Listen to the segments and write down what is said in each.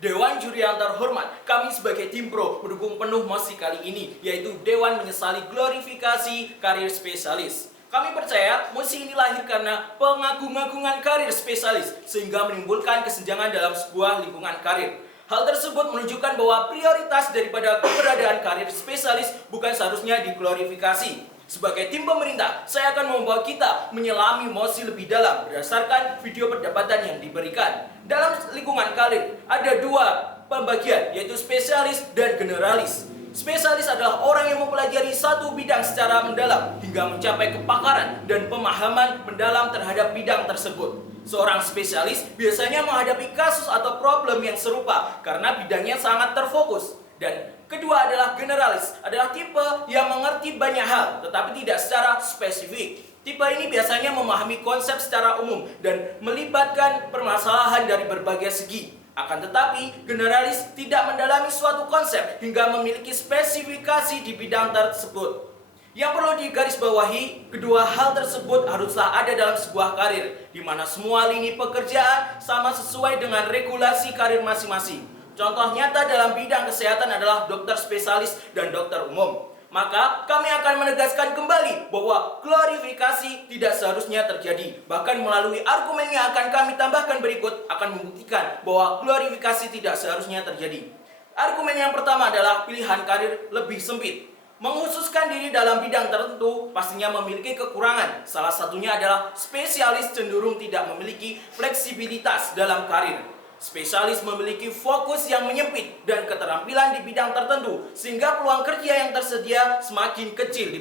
Dewan Juri yang terhormat, kami sebagai tim pro mendukung penuh mosi kali ini, yaitu Dewan menyesali glorifikasi karir spesialis. Kami percaya mosi ini lahir karena pengagung-agungan karir spesialis, sehingga menimbulkan kesenjangan dalam sebuah lingkungan karir. Hal tersebut menunjukkan bahwa prioritas daripada keberadaan karir spesialis bukan seharusnya diglorifikasi. Sebagai tim pemerintah, saya akan membawa kita menyelami mosi lebih dalam berdasarkan video perdebatan yang diberikan. Dalam lingkungan karir, ada dua pembagian, yaitu spesialis dan generalis. Spesialis adalah orang yang mempelajari satu bidang secara mendalam hingga mencapai kepakaran dan pemahaman mendalam terhadap bidang tersebut. Seorang spesialis biasanya menghadapi kasus atau problem yang serupa karena bidangnya sangat terfokus. Dan kedua adalah generalis, adalah tipe yang mengerti banyak hal tetapi tidak secara spesifik. Tipe ini biasanya memahami konsep secara umum dan melibatkan permasalahan dari berbagai segi. Akan tetapi, generalis tidak mendalami suatu konsep hingga memiliki spesifikasi di bidang tersebut. Yang perlu digarisbawahi, kedua hal tersebut haruslah ada dalam sebuah karir, di mana semua lini pekerjaan sama sesuai dengan regulasi karir masing-masing. Contoh nyata dalam bidang kesehatan adalah dokter spesialis dan dokter umum. Maka kami akan menegaskan kembali bahwa glorifikasi tidak seharusnya terjadi. Bahkan melalui argumen yang akan kami tambahkan berikut akan membuktikan bahwa glorifikasi tidak seharusnya terjadi. Argumen yang pertama adalah pilihan karir lebih sempit. Menghususkan diri dalam bidang tertentu pastinya memiliki kekurangan. Salah satunya adalah spesialis cenderung tidak memiliki fleksibilitas dalam karir. Spesialis memiliki fokus yang menyempit dan keterampilan di bidang tertentu, sehingga peluang kerja yang tersedia semakin kecil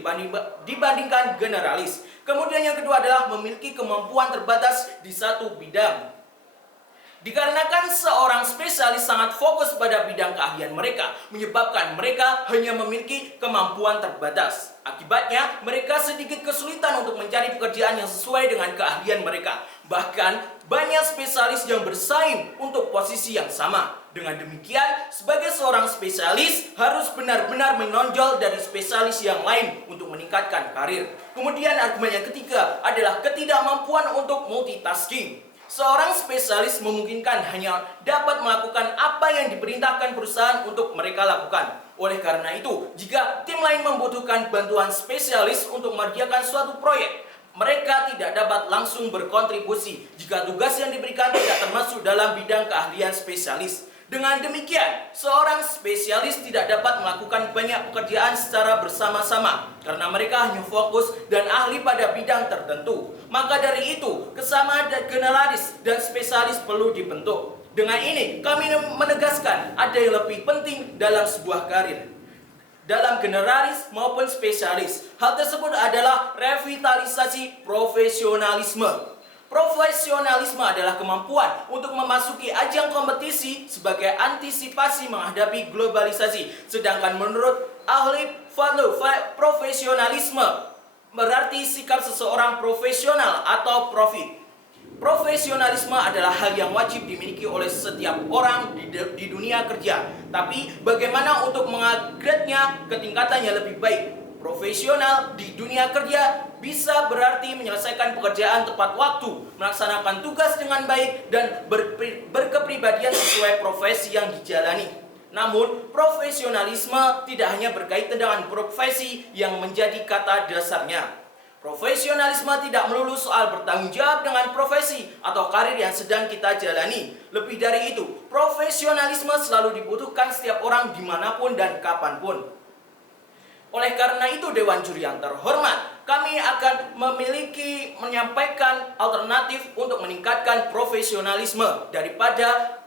dibandingkan generalis. Kemudian yang kedua adalah memiliki kemampuan terbatas di satu bidang. Dikarenakan seorang spesialis sangat fokus pada bidang keahlian mereka, menyebabkan mereka hanya memiliki kemampuan terbatas. Akibatnya, mereka sedikit kesulitan untuk mencari pekerjaan yang sesuai dengan keahlian mereka. Bahkan, banyak spesialis yang bersaing untuk posisi yang sama. Dengan demikian, sebagai seorang spesialis harus benar-benar menonjol dari spesialis yang lain untuk meningkatkan karir. Kemudian argumen yang ketiga adalah ketidakmampuan untuk multitasking. Seorang spesialis memungkinkan hanya dapat melakukan apa yang diperintahkan perusahaan untuk mereka lakukan. Oleh karena itu, jika tim lain membutuhkan bantuan spesialis untuk mengerjakan suatu proyek, mereka tidak dapat langsung berkontribusi jika tugas yang diberikan tidak termasuk dalam bidang keahlian spesialis. Dengan demikian, seorang spesialis tidak dapat melakukan banyak pekerjaan secara bersama-sama karena mereka hanya fokus dan ahli pada bidang tertentu. Maka dari itu, kesamaan generalis dan spesialis perlu dibentuk. Dengan ini, kami menegaskan ada yang lebih penting dalam sebuah karir, dalam generalis maupun spesialis. Hal tersebut adalah revitalisasi profesionalisme. Profesionalisme adalah kemampuan untuk memasuki ajang kompetisi sebagai antisipasi menghadapi globalisasi. Sedangkan menurut ahli value profesionalisme berarti sikap seseorang profesional atau profit. Profesionalisme adalah hal yang wajib dimiliki oleh setiap orang di dunia kerja. Tapi bagaimana untuk mengupgrade-nya ke tingkatan yang lebih baik? Profesional di dunia kerja bisa berarti menyelesaikan pekerjaan tepat waktu, melaksanakan tugas dengan baik, dan berkepribadian sesuai profesi yang dijalani. Namun, profesionalisme tidak hanya berkaitan dengan profesi yang menjadi kata dasarnya. Profesionalisme tidak melulu soal bertanggung jawab dengan profesi atau karir yang sedang kita jalani. Lebih dari itu, profesionalisme selalu dibutuhkan setiap orang dimanapun dan kapanpun. Oleh karena itu, Dewan Juri yang terhormat, kami akan menyampaikan alternatif untuk meningkatkan profesionalisme daripada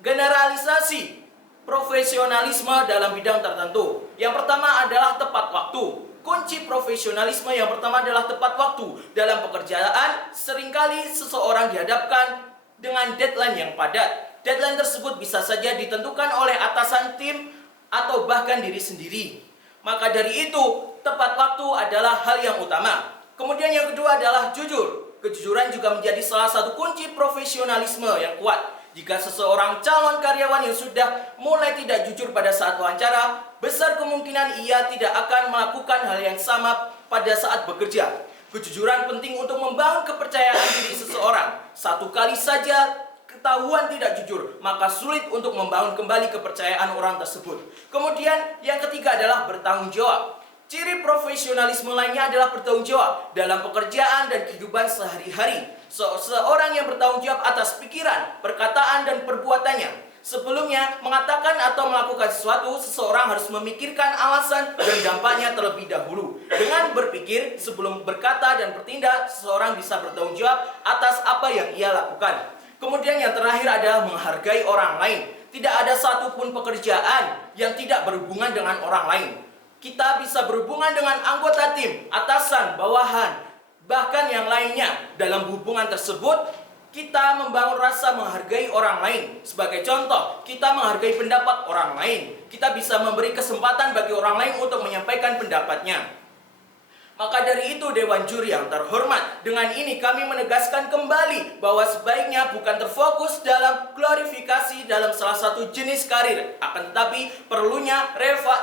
generalisasi profesionalisme dalam bidang tertentu. Yang pertama adalah tepat waktu. Kunci profesionalisme yang pertama adalah tepat waktu. Dalam pekerjaan, seringkali seseorang dihadapkan dengan deadline yang padat. Deadline tersebut bisa saja ditentukan oleh atasan tim atau bahkan diri sendiri. Maka dari itu, tepat waktu adalah hal yang utama. Kemudian yang kedua adalah jujur. Kejujuran juga menjadi salah satu kunci profesionalisme yang kuat. Jika seseorang calon karyawan yang sudah mulai tidak jujur pada saat wawancara, besar kemungkinan ia tidak akan melakukan hal yang sama pada saat bekerja. Kejujuran penting untuk membangun kepercayaan diri seseorang. Satu kali saja ketahuan tidak jujur, maka sulit untuk membangun kembali kepercayaan orang tersebut. Kemudian yang ketiga adalah bertanggung jawab. Ciri profesionalisme lainnya adalah bertanggung jawab dalam pekerjaan dan kehidupan sehari-hari. Seorang yang bertanggung jawab atas pikiran, perkataan, dan perbuatannya. Sebelumnya, mengatakan atau melakukan sesuatu, seseorang harus memikirkan alasan dan dampaknya terlebih dahulu. Dengan berpikir sebelum berkata dan bertindak, seseorang bisa bertanggung jawab atas apa yang ia lakukan. Kemudian yang terakhir adalah menghargai orang lain. Tidak ada satupun pekerjaan yang tidak berhubungan dengan orang lain. Kita bisa berhubungan dengan anggota tim, atasan, bawahan, bahkan yang lainnya. Dalam hubungan tersebut, kita membangun rasa menghargai orang lain. Sebagai contoh, kita menghargai pendapat orang lain. Kita bisa memberi kesempatan bagi orang lain untuk menyampaikan pendapatnya. Maka dari itu Dewan Juri yang terhormat, dengan ini kami menegaskan kembali bahwa sebaiknya bukan terfokus dalam glorifikasi dalam salah satu jenis karir, akan tetapi perlunya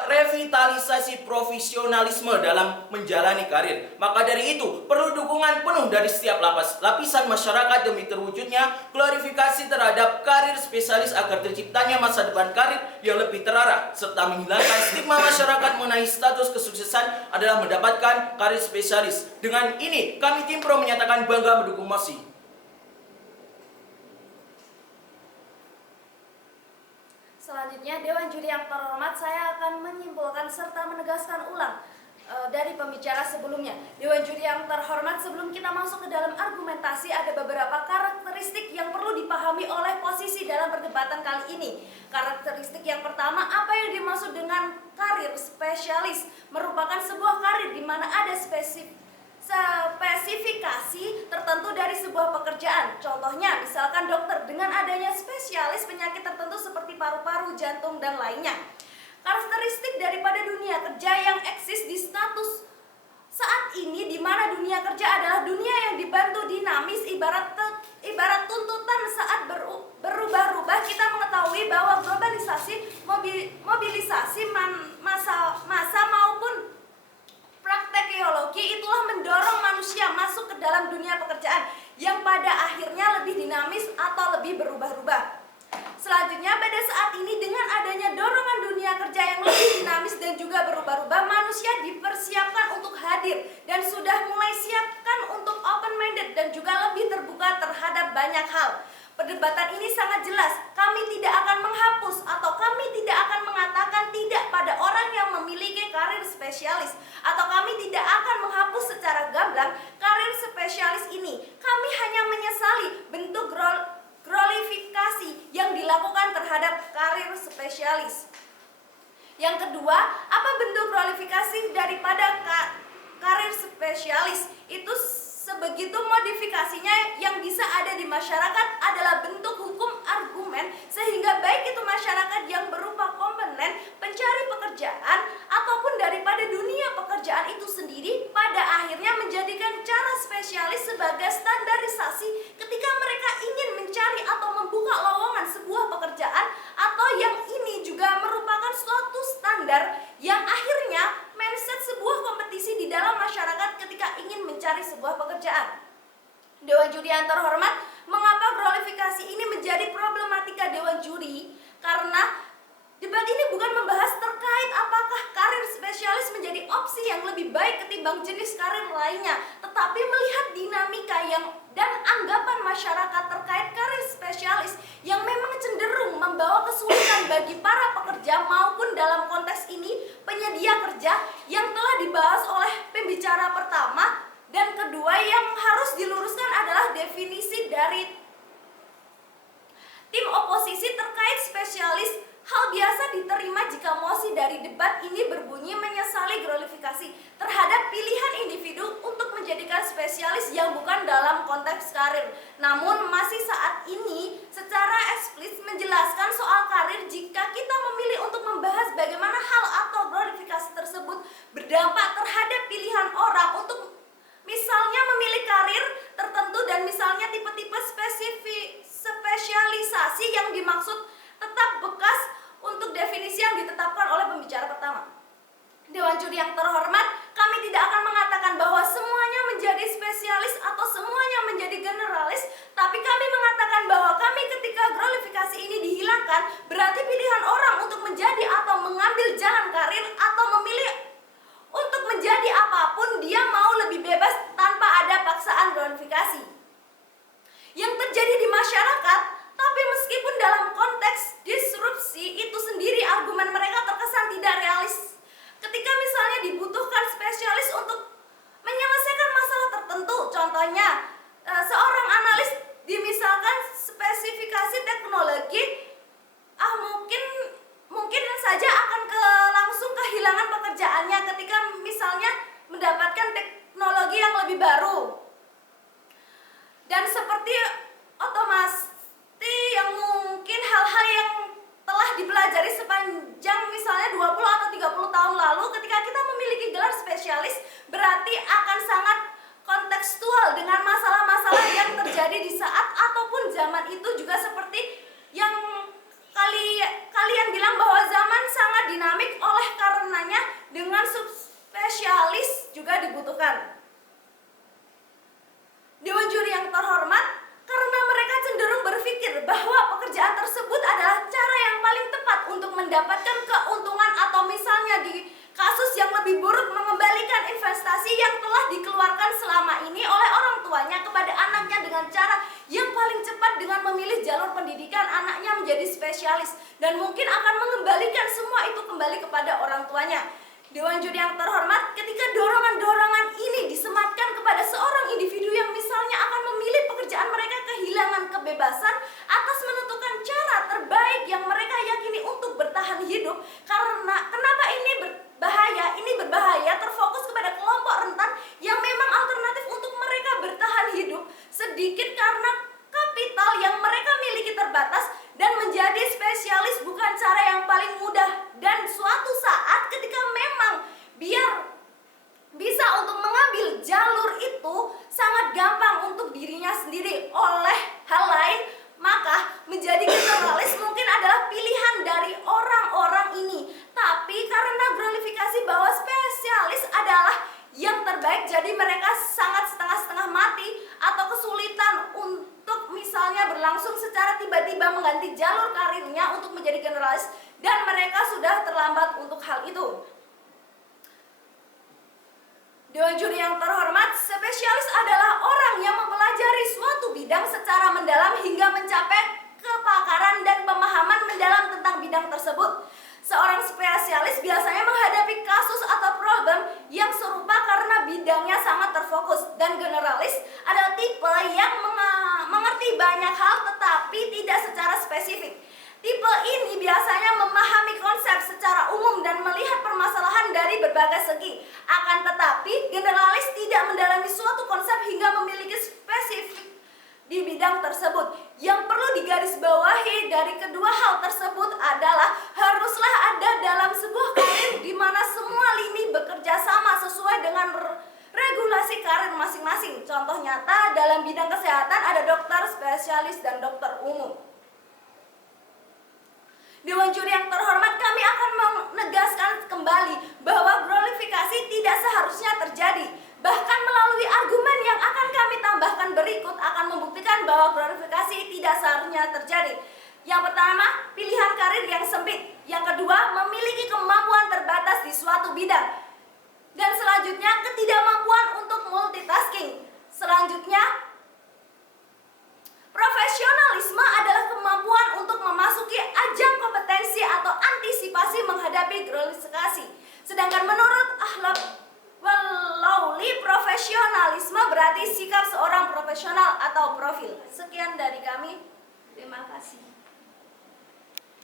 revitalisasi profesionalisme dalam menjalani karir. Maka dari itu perlu dukungan penuh dari setiap lapisan masyarakat demi terwujudnya glorifikasi terhadap karir spesialis agar terciptanya masa depan karir yang lebih terarah, serta menghilangkan stigma masyarakat mengenai status kesuksesan adalah mendapatkan karir spesialis. Dengan ini, kami tim pro menyatakan bangga mendukung Mosi. Selanjutnya, Dewan Juri yang terhormat, saya akan menyimpulkan serta menegaskan ulang dari pembicara sebelumnya. Dewan Juri yang terhormat, sebelum kita masuk ke dalam argumentasi, ada beberapa karakteristik yang perlu dipahami oleh posisi dalam perdebatan kali ini. Karakteristik yang pertama, apa yang dimaksud dengan karir spesialis? Merupakan sebuah karir di mana ada spesifikasi tertentu dari sebuah pekerjaan. Contohnya, misalkan dokter dengan adanya spesialis penyakit tertentu seperti paru-paru, jantung, dan lainnya. Karakteristik daripada dunia kerja yang eksis di status saat ini, di mana dunia kerja adalah dunia yang dibantu dinamis, ibarat tuntutan saat berubah-ubah. Kita mengetahui bahwa globalisasi, mobilisasi massa maupun praktek geologi itulah mendorong manusia masuk ke dalam dunia pekerjaan yang pada akhirnya lebih dinamis atau lebih berubah-ubah. Selanjutnya, pada saat ini dengan adanya dorongan dunia kerja yang lebih dinamis dan juga berubah-ubah, manusia dipersiapkan untuk hadir dan sudah mulai siapkan untuk open-minded dan juga lebih terbuka terhadap banyak hal. Perdebatan ini sangat jelas. Kami tidak akan menghapus atau kami tidak akan mengatakan tidak pada orang yang memiliki karir spesialis, atau kami tidak akan menghapus secara gamblang karir spesialis ini. Kami hanya menyesali bentuk glorifikasi yang dilakukan terhadap karir spesialis. Yang kedua, apa bentuk glorifikasi daripada karir spesialis? Itu sebegitu modifikasinya yang bisa ada di masyarakat adalah bentuk hukum argumen, sehingga baik itu masyarakat yang berupa komponen pencari pekerjaan ataupun daripada dunia pekerjaan itu sendiri pada akhirnya menjadikan cara spesialis sebagai standarisasi ketika mereka ingin mencari atau membuka lowongan sebuah pekerjaan, atau yang ini juga merupakan suatu standar yang akhirnya mindset sebuah kompetisi di dalam masyarakat ketika ingin mencari sebuah pekerjaan. Dewan Juri yang terhormat, mengapa glorifikasi ini menjadi problematika Dewan Juri? Karena debat ini bukan membahas terkait apakah karir spesialis menjadi opsi yang lebih baik ketimbang jenis karir lainnya, tetapi melihat dinamika dan anggapan masyarakat terkait karir spesialis yang memang cenderung membawa kesulitan bagi para pekerja maupun dalam konteks ini penyedia kerja yang telah dibahas oleh pembicara pertama. Dan kedua yang harus diluruskan adalah definisi dari tim oposisi terkait spesialis. Hal biasa diterima jika mosi dari debat ini berbunyi menyesali glorifikasi terhadap pilihan individu untuk menjadikan spesialis yang bukan dalam konteks karir. Namun masih saat ini secara eksplisit menjelaskan soal karir jika kita memilih untuk membahas bagaimana hal atau glorifikasi tersebut berdampak terhadap pilihan orang untuk misalnya memilih karir tertentu dan misalnya tipe-tipe spesialisasi yang dimaksud tetap bekas untuk definisi yang ditetapkan oleh pembicara pertama. Dewan Juri yang terhormat, Kami tidak akan mengatakan bahwa semuanya menjadi spesialis atau semuanya menjadi generalis, tapi kami mengatakan bahwa kami ketika glorifikasi ini dihilangkan, berarti pilihan orang untuk menjadi atau mengambil jalan karir atau memilih untuk menjadi apapun, dia mau lebih bebas tanpa ada paksaan glorifikasi yang terjadi di masyarakat. Tapi meskipun dalam konteks disrupsi itu sendiri argumen mereka terkesan tidak realis. Ketika misalnya dibutuhkan spesialis untuk menyelesaikan masalah tertentu, contohnya seorang analis dimisalkan spesifikasi teknologi, mungkin saja akan langsung kehilangan pekerjaannya ketika misalnya mendapatkan teknologi yang lebih baru. Dan seperti otomasi yang mungkin hal-hal yang telah dipelajari sepanjang misalnya 20 atau 30 tahun lalu, ketika kita memiliki gelar spesialis berarti akan sangat kontekstual dengan masalah-masalah yang terjadi di saat ataupun zaman itu, juga seperti yang kalian bilang bahwa zaman sangat dinamik, oleh karenanya dengan subspesialis juga dibutuhkan. Dewan juri yang terhormat, karena mereka cenderung berpikir bahwa pekerjaan tersebut adalah cara yang paling tepat untuk mendapatkan keuntungan, atau misalnya di kasus yang lebih buruk mengembalikan investasi yang telah dikeluarkan selama ini oleh orang tuanya kepada anaknya dengan cara yang paling cepat dengan memilih jalur pendidikan anaknya menjadi spesialis, dan mungkin akan mengembalikan semua itu kembali kepada orang tuanya. Dewan juri yang terhormat, ketika dorongan-dorongan ini disematkan kepada seorang individu yang misalnya akan memilih pekerjaan mereka kehilangan kebebasan atas menentukan cara terbaik yang mereka yakini untuk bertahan hidup, karena kenapa ini berbahaya? Ini berbahaya terfokus kepada kelompok rentan yang memang alternatif untuk mereka bertahan hidup sedikit karena kapital yang mereka miliki terbatas, dan menjadi spesialis bukan cara yang paling mudah, dan suatu saat ketika memang biar bisa untuk mengambil jalur itu sangat gampang untuk dirinya sendiri oleh hal lain, maka menjadi generalis mungkin adalah pilihan dari orang-orang ini. Tapi karena glorifikasi bahwa spesialis adalah yang terbaik, jadi mereka sangat setengah-setengah mati atau kesulitan untuk misalnya berlangsung secara tiba-tiba mengganti jalur karirnya untuk menjadi generalis, dan mereka sudah terlambat untuk hal itu. Dewan juri yang terhormat, spesialis adalah orang yang mempelajari suatu bidang secara mendalam hingga mencapai kepakaran dan pemahaman mendalam tentang bidang tersebut. Seorang spesialis biasanya menghadapi kasus atau problem yang serupa karena bidangnya sangat terfokus, dan generalis adalah tipe yang mengerti banyak hal tetapi tidak secara spesifik. Tipe ini biasanya memahami konsep secara umum dan melihat permasalahan dari berbagai segi. Akan tetapi, generalis tidak mendalami suatu konsep hingga memiliki spesifik di bidang tersebut. Yang perlu digarisbawahi dari kedua hal tersebut adalah haruslah ada dalam sebuah karir di mana semua lini bekerja sama sesuai dengan regulasi karir masing-masing. Contoh nyata dalam bidang kesehatan ada dokter spesialis dan dokter umum. Dewan juri yang terhormat, kami akan menegaskan kembali bahwa glorifikasi tidak seharusnya terjadi. Bahkan melalui argumen yang akan kami tambahkan berikut akan membuktikan bahwa glorifikasi tidak seharusnya terjadi. Yang pertama, pilihan karir yang sempit. Yang kedua, memiliki kemampuan terbatas di suatu bidang. Dan selanjutnya, ketidakmampuan untuk multitasking. Selanjutnya, profesionalisme adalah kemampuan untuk memasuki ajang kompetensi atau antisipasi menghadapi glorifikasi. Sedangkan menurut akhlak walauli, profesionalisme berarti sikap seorang profesional atau profil. Sekian dari kami. Terima kasih.